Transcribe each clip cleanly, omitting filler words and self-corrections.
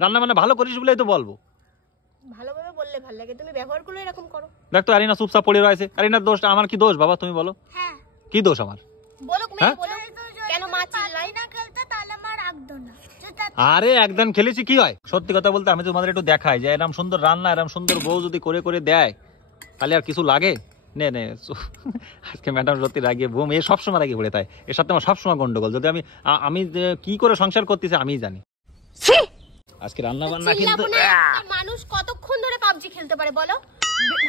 রান্না বান্না ভালো করিস বলেই তো বলবো। ভালোভাবে বললে ভালো লাগে, তুমি ব্যবহারগুলো এরকম করো। দেখ তো আরিনা চুপচাপ পড়ে রয়েছে। আরিনার দোষ, আমার কি দোষ বাবা তুমি বলো? হ্যাঁ কি দোষ আমার? বলো মেয়ে বলো, কেন মা চিল্লাই? না খেলতে তাহলে আমার রাখতো না। আরে একদিন খেলেছি কি হয়? সত্যি কথা বলতে আমি তোমাদের একটু দেখাই যে এরকম সুন্দর রান্না, এরকম সুন্দর বউ যদি করে করে দেয় তাহলে আর কিছু লাগে? নে নে আজকে ম্যাডাম সত্যি রাগিয়ে বোম, এ সবসময় রাগিয়ে পড়ে, তাই এর সাথে আমার সবসময় গন্ডগোল। যদি আমি আমি কি করে সংসার করতেছি আমিই জানি। আজকে রান্না বান্না কিন্তু মানুষ কতক্ষণ ধরে পাবজি খেলতে পারে বলো?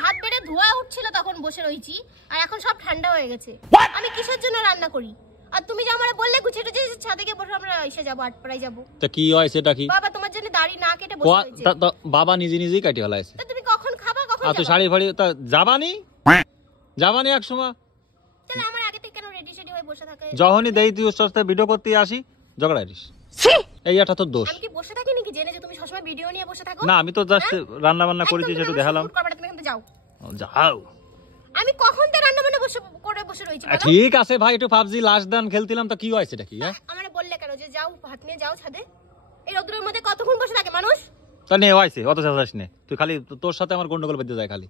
ভাত বেড়ে ধোয়া উঠছিল তখন বসে রইছি, আর এখন সব ঠান্ডা হয়ে গেছে। আমি কিসের জন্য রান্না করি? আর তুমি যে আমারে বললে গুছিয়ে টুছিয়ে ছাদে গিয়ে বসে আমরা এসে যাবো, আটপাড়ায় যাবো। তা কি হয় সেটা কি? বাবা তোমার জন্য দাড়ি না কেটে বসে রয়েছে। বাবা নিজে নিজেই কাটি ফেলাইছে। তো তুমি কখন খাবা, কখন আর তুই শাড়ি ফাড়ি তা যাবানি এক সময়। তাহলে আমার আগে থেকে কেন রেডি শেডি হয়ে বসে থাকে? যখনই দেই তুই ওর সাথে ভিডিও করতে আসি ঝগড়া করিস। এই এটা তোর দোষ। আমি কি বসে থাকি নাকি জেনে যে তুমি সবসময় ভিডিও নিয়ে বসে থাকো? না আমি তো জাস্ট রান্না বান্না করেছি সেটা দেখালাম। তুমি এখানে যাও। যাও। আমি কখন থেকে রান্না বান্না করে বসে রইছি বলো? ঠিক আছে ভাই, একটু পাবজি লাস্ট দান খেলছিলাম, তো কি হয়েছে এটা কি? হ্যাঁ আমারে বললে কেন যে যাও ভাত নিয়ে যাও ছাদে? এই রোদ্রের মধ্যে কতক্ষণ বসে থাকে মানুষ? তা নে হয়েছে, অত চাষ নে তুই, খালি তোর সাথে আমার গন্ডগোল বেঁধে যায় খালি।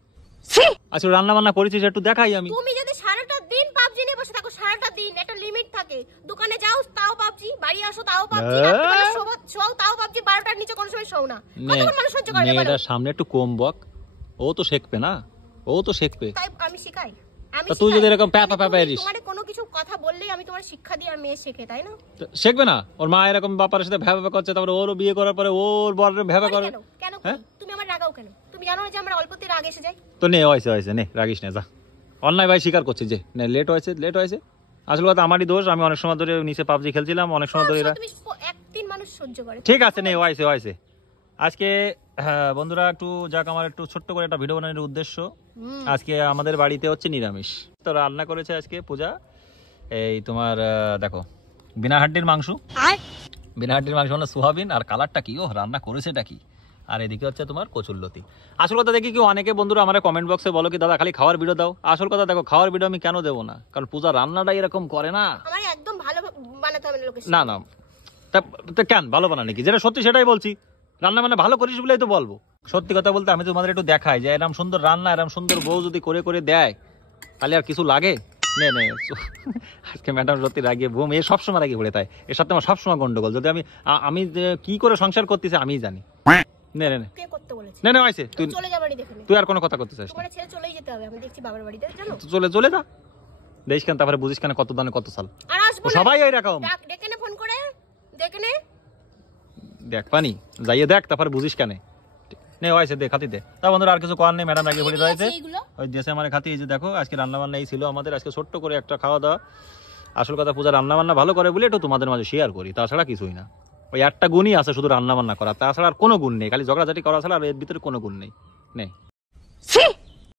আচ্ছা রান্না বান্না করেছিস একটু দেখাই আমি। তুমি যদি সারাটা দিন পাবজি নিয়ে বসে থাকো, সারাটা দিন, একটা লিমিট থাকে। দোকানে যাও তাও পাবজি, বাড়ি আসো তাও পাবজি, রাত্রিবেলা শোও তাও পাবজি, 12টার নিচে কোনো সময় শোও না। কতক্ষণ মানুষ সহ্য করবে বলো? মেয়েটার সামনে একটু কম বক, ও তো শিখবে না, ও তো শিখবে। তাই আমি শিখাই। তা তুই যদি এরকম প্যাপা প্যাপা এরিস, তোমারে কোনো কিছু কথা বললেই আমি তোমার শিক্ষা দিই, আর মেয়ে শেখে, তাই না? শিখবে না? ওর মা এরকম বাপার সাথে ভ্যাবা করছে, তারপরে ওর বিয়ে করার পরে ওর বর ভ্যাবা করে। কেন তুমি আমার রাগাও কেন? তুমি জানো যে আমরা অল্পতে রাগ এসে যাই। তো নে হয়েছে নে রাগিস না, যা। অন্যায় ভাই স্বীকার করছি যে নে লেট হয়েছে। আসল কথা আমারই দোষ, আমি অনেক সময় ধরে নিচে পাবজি খেলছিলাম, অনেক সময় ধরে। তুমি একদিন মানুষ সহ্য করে। ঠিক আছে নে হয়েছে। আজকে হ্যাঁ বন্ধুরা, একটু যাক আমার একটু ছোট্ট করে একটা ভিডিও বানানোর উদ্দেশ্য। আজকে আমাদের বাড়িতে হচ্ছে নিরামিষ, তো রান্না করেছে আজকে পূজা। এই তোমার দেখো বিনা হাড্ডির মাংস মানে সোয়াবিন, আর কালারটা কি, ও রান্না করেছে এটা কি। আর এদিকে হচ্ছে তোমার কচুরলতি। আসল কথা দেখি কি অনেকে বন্ধুরা আমার কমেন্ট বক্সে বলো কি দাদা খালি খাওয়ার ভিডিও দাও। আসল কথা দেখো খাওয়ার ভিডিও আমি কেন দেবো না, কারণ পূজা রান্নাটা এরকম করে না। আমার একদম ভালো বানাতে হবে না তা কেন ভালো বানানি কি, যেটা সত্যি সেটাই বলছি। রান্না মানে ভালো করিস বলেই তো বলবো। সত্যি কথা বলতে আমি তোমাদের একটু দেখাই যে এরকম সুন্দর রান্না, এরকম সুন্দর বউ যদি করে করে দেয় তাহলে আর কিছু লাগে? নে আজকে ম্যাডাম সত্যি রাগিয়ে বোম, এ সবসময় রাগিয়ে পড়ে, তাই এর সাথে আমার সবসময় গন্ডগোল। যদি আমি কি করে সংসার করতেছি আমিই জানি। নে হয়েছে, তুই আর কোনো কথা করতে চাস না? চলেই যেতে হবে, আমি দেখছি বাবার বাড়িতে, জানো? চলে যা, দেখিস কেন তারপরে বুঝিস কেন কত দানে কত সাল। সবাই এইরকম ডেকে নে, ফোন করে ডেকে নে, দেখ পানি যাইয়ে দেখ তারপরে বুঝিস কেন। নে হয়েছে দে খাতি দে। তা বন্ধুরা আর কিছু করার নেই, ম্যাডাম রাগিয়ে পড়ে রয়েছে ওই দেশে আমার খাতি। এই যে দেখো আজকে রান্না বান্না এই ছিল আমাদের, আজকে ছোট্ট করে একটা খাওয়া দাওয়া। আসল কথা পূজা রান্না বান্না ভালো করে বলে একটু তোমাদের মাঝে শেয়ার করি, তাছাড়া কিছুই না। ওই একটা গুণই আছে শুধু রান্না বান্না করা, তাছাড়া আর কোনো গুণ নেই, খালি ঝগড়াঝাটি করা ছাড়া আর এর ভিতরে কোনো গুণ নেই।